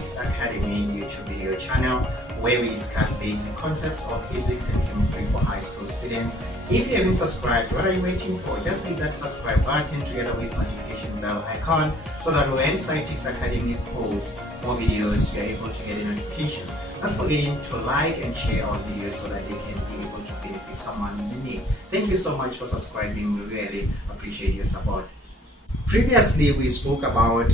SCI-TICS Academy YouTube video channel where we discuss basic concepts of physics and chemistry for high school students. If you haven't subscribed, what are you waiting for? Just hit that subscribe button together with notification bell icon so that when SCI-TICS Academy posts more videos, you're able to get a notification. Not forgetting to like and share our videos so that they can be able to benefit someone who's in need. Thank you so much for subscribing. We really appreciate your support. Previously, we spoke about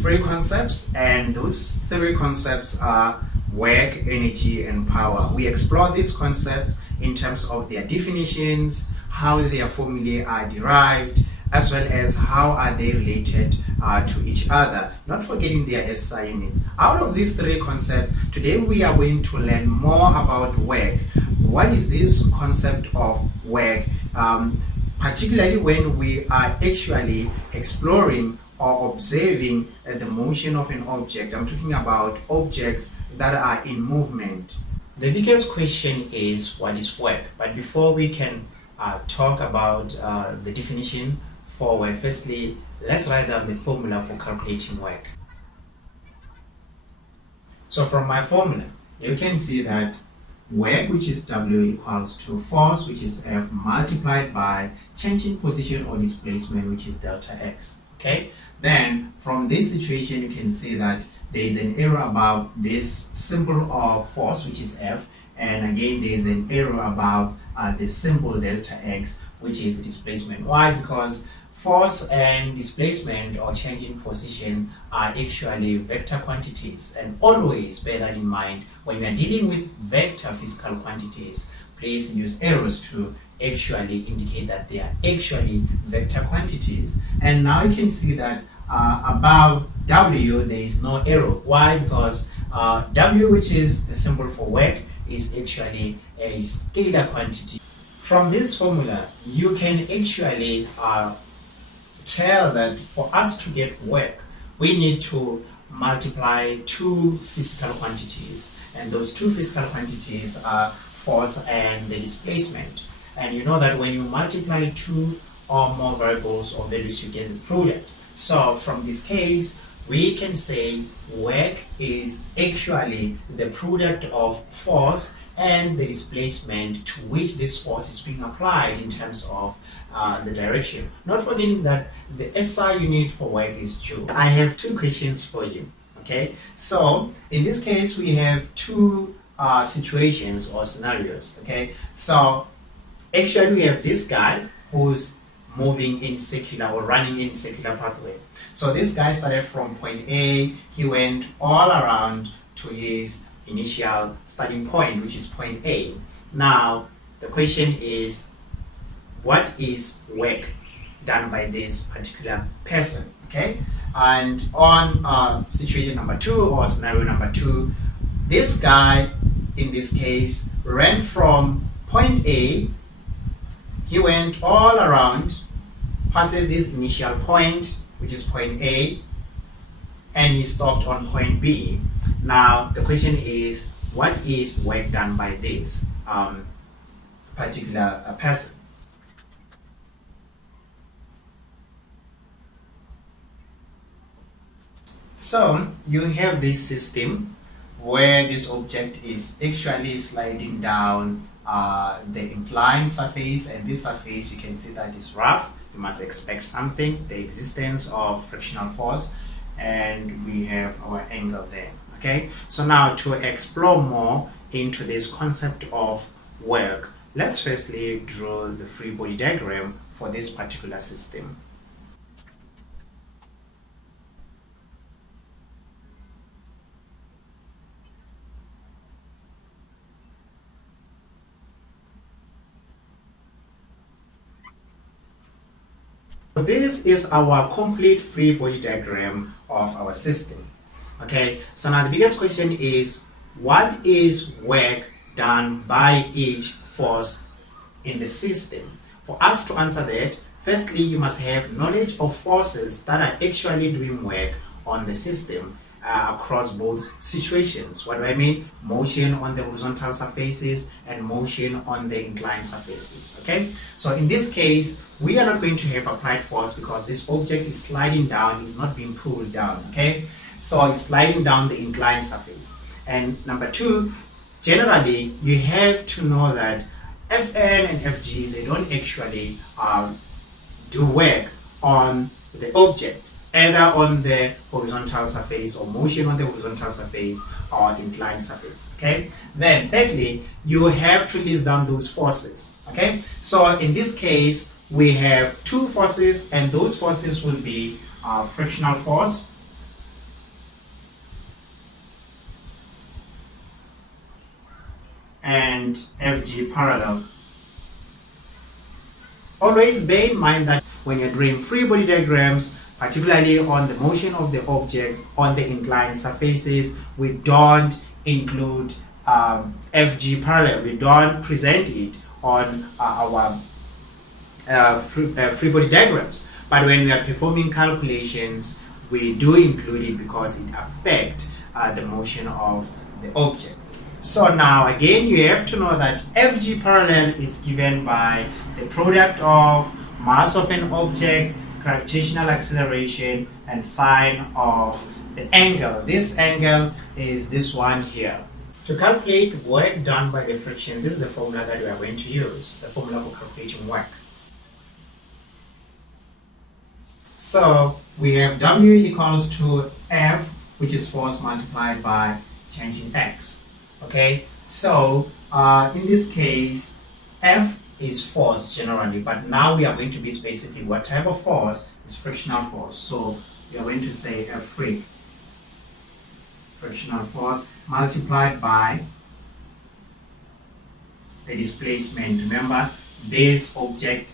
three concepts, and those three concepts are work, energy, and power. We explored these concepts in terms of their definitions, how their formulae are derived, as well as how are they related to each other, not forgetting their SI units. Out of these three concepts, today we are going to learn more about work. What is this concept of work? Particularly when we are actually exploring or observing the motion of an object. I'm talking about objects that are in movement. The biggest question is, what is work? But before we can talk about the definition for work, firstly, let's write down the formula for calculating work. So from my formula, you can see that work, which is W, equals to force, which is F, multiplied by change in position or displacement, which is delta X. Okay? Then from this situation, you can see that there is an error above this symbol of force, which is F, and again there is an error above the symbol delta X, which is displacement. Why? Because force and displacement or change in position are actually vector quantities, and always bear that in mind when you are dealing with vector physical quantities. Please use arrows to actually indicate that they are actually vector quantities. And now you can see that above W there is no arrow. Why? Because W, which is the symbol for work, is actually a scalar quantity. From this formula you can actually tell that for us to get work, we need to multiply two physical quantities, and those two physical quantities are force and the displacement. And you know that when you multiply two or more variables or values, you get the product. So from this case, we can say work is actually the product of force and the displacement to which this force is being applied in terms of the direction. Not forgetting that the SI unit for work is joule. I have two questions for you. Okay, so in this case we have two situations or scenarios. Okay, so actually we have this guy who's moving in circular or running in circular pathway. So this guy started from point A, he went all around to his initial starting point, which is point A. Now the question is, what is work done by this particular person? Okay, and on situation number two or scenario number two, this guy in this case ran from point A, he went all around, passes his initial point, which is point A, and he stopped on point B. Now the question is, what is work done by this particular person? So you have this system where this object is actually sliding down the inclined surface, and this surface you can see that is rough. You must expect something, the existence of frictional force, and we have our angle there. Okay, so now to explore more into this concept of work, let's firstly draw the free body diagram for this particular system. This is our complete free body diagram of our system. Okay, so now the biggest question is, what is work done by each force in the system? For us to answer that, firstly you must have knowledge of forces that are actually doing work on the system across both situations. What do I mean? Motion on the horizontal surfaces and motion on the inclined surfaces. Okay, so in this case we are not going to have applied force because this object is sliding down, is not being pulled down. Okay, So it's sliding down the inclined surface. And number two, generally you have to know that Fn and Fg, they don't actually do work on the object, either on the horizontal surface or motion on the horizontal surface or inclined surface. Okay. Then thirdly, you have to list down those forces. Okay. So in this case, we have two forces, and those forces will be frictional force and Fg parallel. Always bear in mind that when you're doing free body diagrams, particularly on the motion of the objects on the inclined surfaces, we don't include Fg parallel. We don't present it on our free body diagrams. But when we are performing calculations, we do include it because it affects the motion of the objects. So now again, you have to know that Fg parallel is given by the product of mass of an object, gravitational acceleration, and sine of the angle. This angle is this one here. To calculate work done by the friction, this is the formula that we are going to use, the formula for calculating work. So we have W equals to F, which is force multiplied by change in X. Okay, so in this case, F is force generally, but now we are going to be specific. What type of force is frictional force? So we are going to say F frictional force multiplied by the displacement. Remember, this object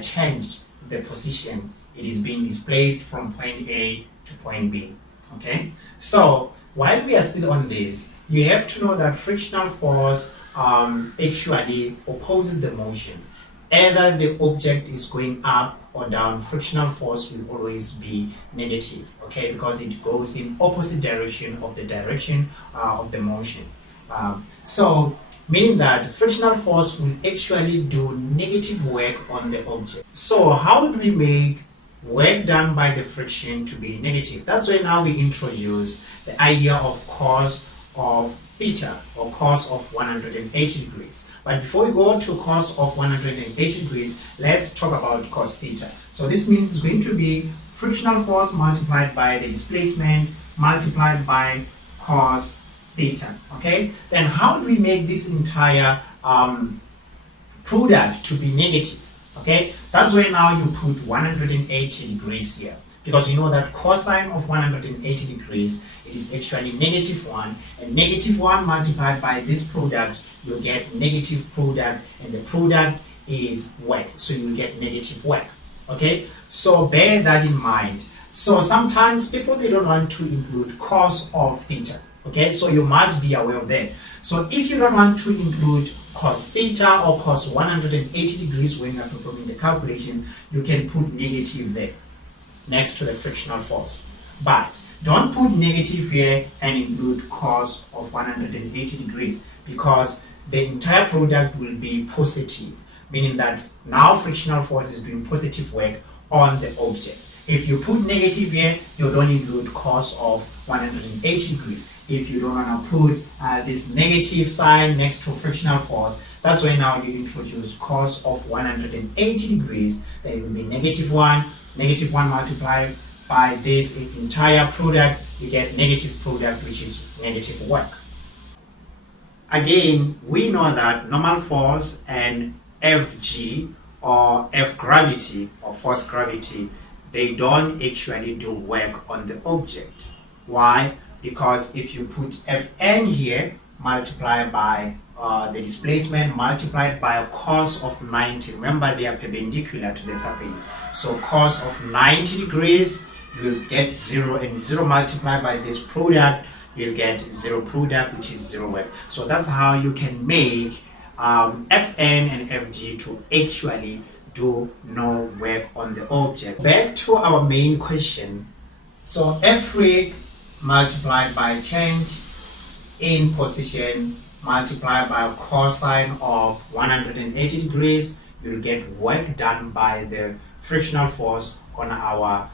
changed the position. It is being displaced from point A to point B. Okay, so while we are still on this, you have to know that frictional force actually opposes the motion. Either the object is going up or down, frictional force will always be negative, okay, because it goes in opposite direction of the direction of the motion. So meaning that frictional force will actually do negative work on the object. So how do we make work done by the friction to be negative? That's why now we introduce the idea of cos of theta, or cos of 180 degrees. But before we go to cos of 180 degrees, let's talk about cos theta. So this means it's going to be frictional force multiplied by the displacement multiplied by cos theta. Okay, then how do we make this entire product to be negative? Okay, that's why now you put 180 degrees here, because you know that cosine of 180 degrees, it is actually -1, and -1 multiplied by this product, you get negative product, and the product is work, so you get negative work. Okay, so bear that in mind. So sometimes people, they don't want to include cos of theta. Okay, so you must be aware of that. So if you don't want to include cos theta or cos 180 degrees when you are performing the calculation, you can put negative there next to the frictional force. But don't put negative here and include cos of 180 degrees, because the entire product will be positive, meaning that now frictional force is doing positive work on the object. If you put negative here, you don't include cos of 180 degrees. If you don't want to put this negative sign next to frictional force, that's why now you introduce cos of 180 degrees, then it will be -1 multiplied by this entire product, you get negative product, which is negative work. Again, we know that normal force and Fg, or F gravity, or force gravity, they don't actually do work on the object. Why? Because if you put Fn here, multiplied by the displacement multiplied by a cos of 90, remember they are perpendicular to the surface, so cos of 90 degrees, you will get 0, and 0 multiplied by this product, you'll get 0 product, which is 0 work. So that's how you can make Fn and Fg to actually do no work on the object. Back to our main question. So F rig multiplied by change in position multiplied by a cosine of 180 degrees, you'll get work done by the frictional force on our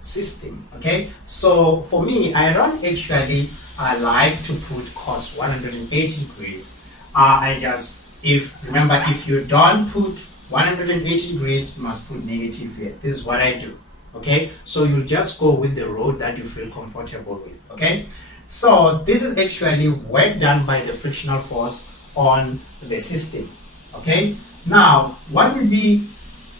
system. Okay, so for me, I don't actually like to put cos 180 degrees. If you don't put 180 degrees, you must put negative here. This is what I do. Okay, so you just go with the road that you feel comfortable with. Okay, so this is actually work done by the frictional force on the system. Okay, now what will be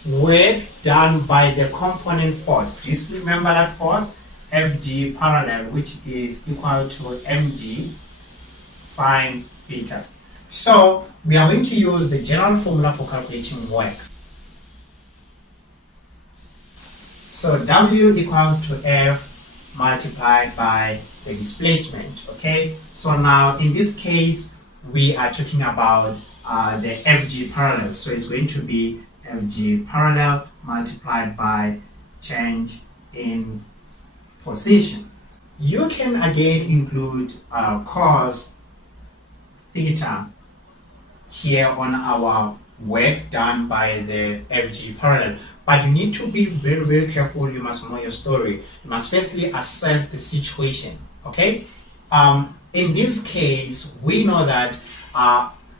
work done by the component force? Do you still remember that force? Fg parallel, which is equal to mg sine theta. So we are going to use the general formula for calculating work. So W equals to F multiplied by the displacement. Okay, so now in this case we are talking about the Fg parallel, so it's going to be Fg parallel multiplied by change in position. You can again include cos theta here on our work done by the Fg parallel, but you need to be very, very careful. You must know your story. You must firstly assess the situation. Okay, in this case we know that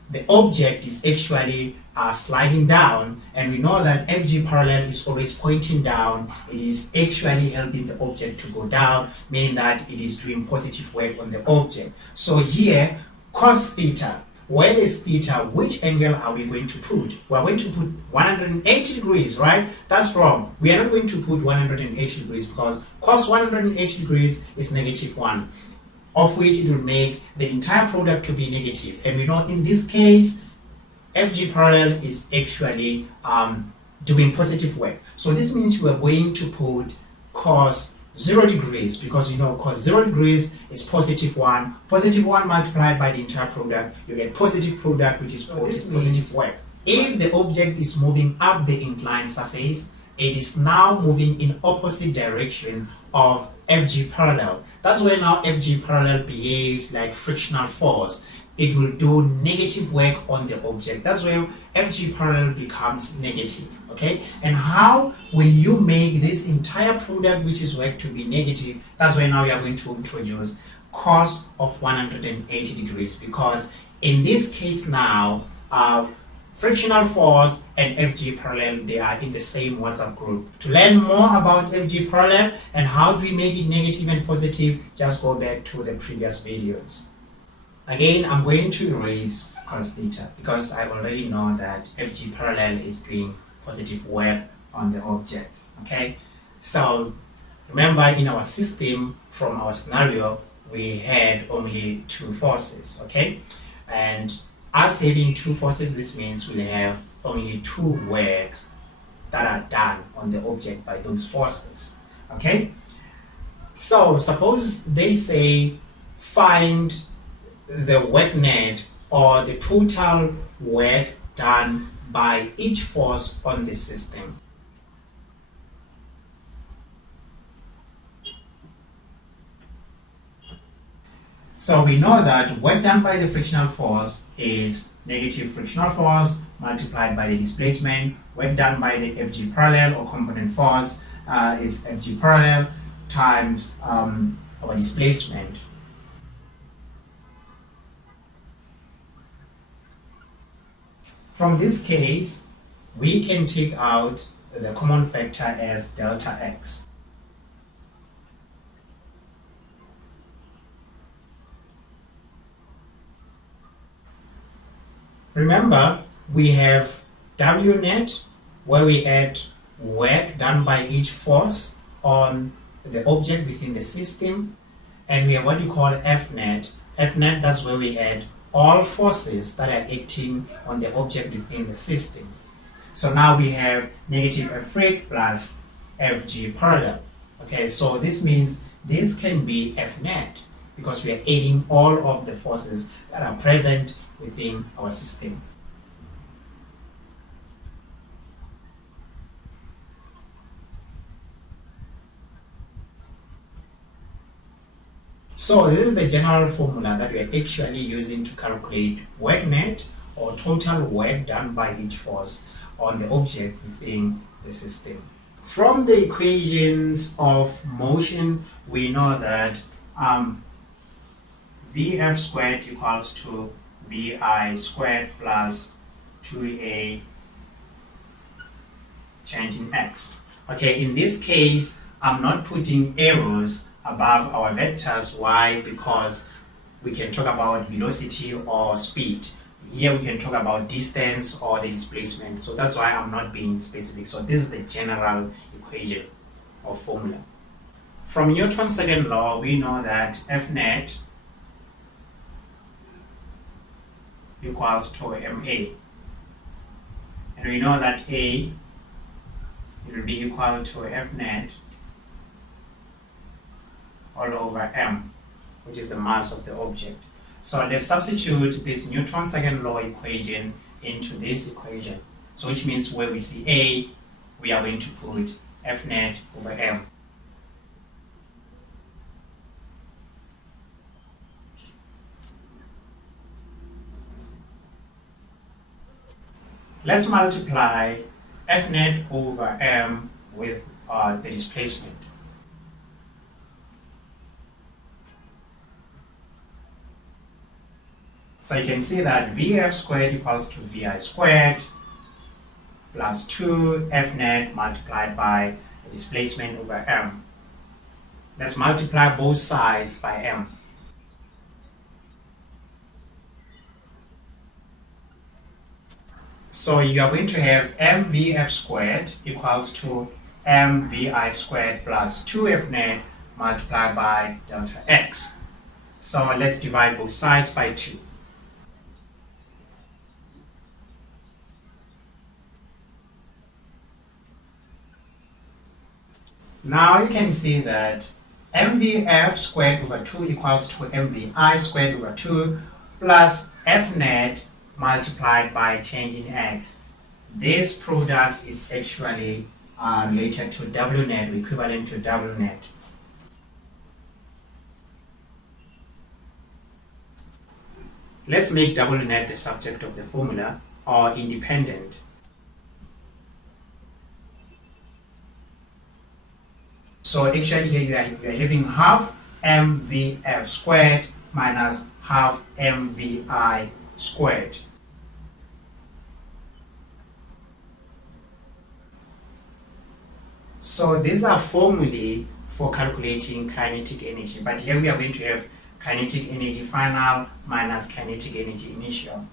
the object is actually sliding down, and we know that Fg parallel is always pointing down. It is actually helping the object to go down, meaning that it is doing positive work on the object. So here cos theta, where is theta, which angle are we going to put? We are going to put 180 degrees, right? That's wrong. We are not going to put 180 degrees because cos 180 degrees is -1, of which it will make the entire product to be negative. And we know in this case, Fg parallel is actually doing positive work. So this means we are going to put cos 0 degrees, because you know cos 0 degrees is +1. +1 multiplied by the entire product, you get positive product, which is positive work. If the object is moving up the inclined surface, it is now moving in opposite direction of Fg parallel. That's where now Fg parallel behaves like frictional force. It will do negative work on the object. That's where Fg parallel becomes negative. Okay, and how will you make this entire product, which is work, to be negative? That's why now we are going to introduce cos of 180 degrees, because in this case now frictional force and Fg parallel, they are in the same WhatsApp group. To learn more about Fg parallel and how do we make it negative and positive, just go back to the previous videos. Again, I'm going to erase cos theta because I already know that Fg parallel is doing positive work on the object. Okay, so remember in our system, from our scenario, we had only two forces. Okay, and us having two forces, this means we'll have only two works that are done on the object by those forces. Okay, so suppose they say find the work net, or the total work done by each force on the system. So we know that work done by the frictional force is negative frictional force multiplied by the displacement. Work done by the Fg parallel or component force is Fg parallel times our displacement. From this case, we can take out the common factor as delta x. Remember, we have W net, where we add work done by each force on the object within the system, and we have what you call F net. F net, that's where we add all forces that are acting on the object within the system. So now we have negative F freight plus Fg parallel. Okay, so this means this can be F net because we are adding all of the forces that are present within our system. So this is the general formula that we are actually using to calculate work net, or total work done by each force on the object within the system. From the equations of motion, we know that Vf squared equals to Vi squared plus 2a change in x. Okay, in this case, I'm not putting arrows above our vectors. Why? Because we can talk about velocity or speed. Here we can talk about distance or the displacement. So that's why I'm not being specific. So this is the general equation or formula. From Newton's second law, we know that F net equals to ma. And we know that A will be equal to F net all over m, which is the mass of the object. So let's substitute this Newton's second law equation into this equation. So which means where we see A, we are going to put F net over m. Let's multiply F net over m with the displacement. So you can see that Vf squared equals to Vi squared plus 2 F net multiplied by the displacement over m. Let's multiply both sides by m. So you are going to have mVf squared equals to mVi squared plus 2F net multiplied by delta x. So let's divide both sides by 2. Now you can see that mVf squared over 2 equals to mVi squared over 2 plus F net multiplied by change in x. This product is actually related to W net, equivalent to W net. Let's make W net the subject of the formula, or independent. So actually here you are having half mVf squared minus half mVi squared. So these are formulae for calculating kinetic energy, but here we are going to have kinetic energy final minus kinetic energy initial.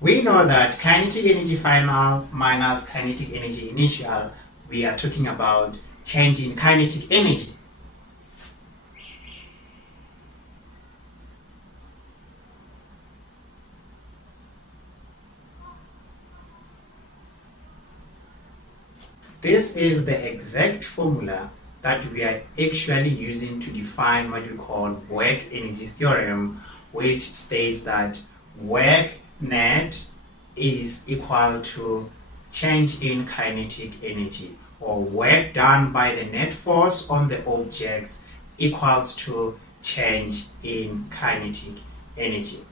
We know that kinetic energy final minus kinetic energy initial, we are talking about change in kinetic energy. This is the exact formula that we are actually using to define what we call work energy theorem, which states that work net is equal to change in kinetic energy, or work done by the net force on the objects equals to change in kinetic energy.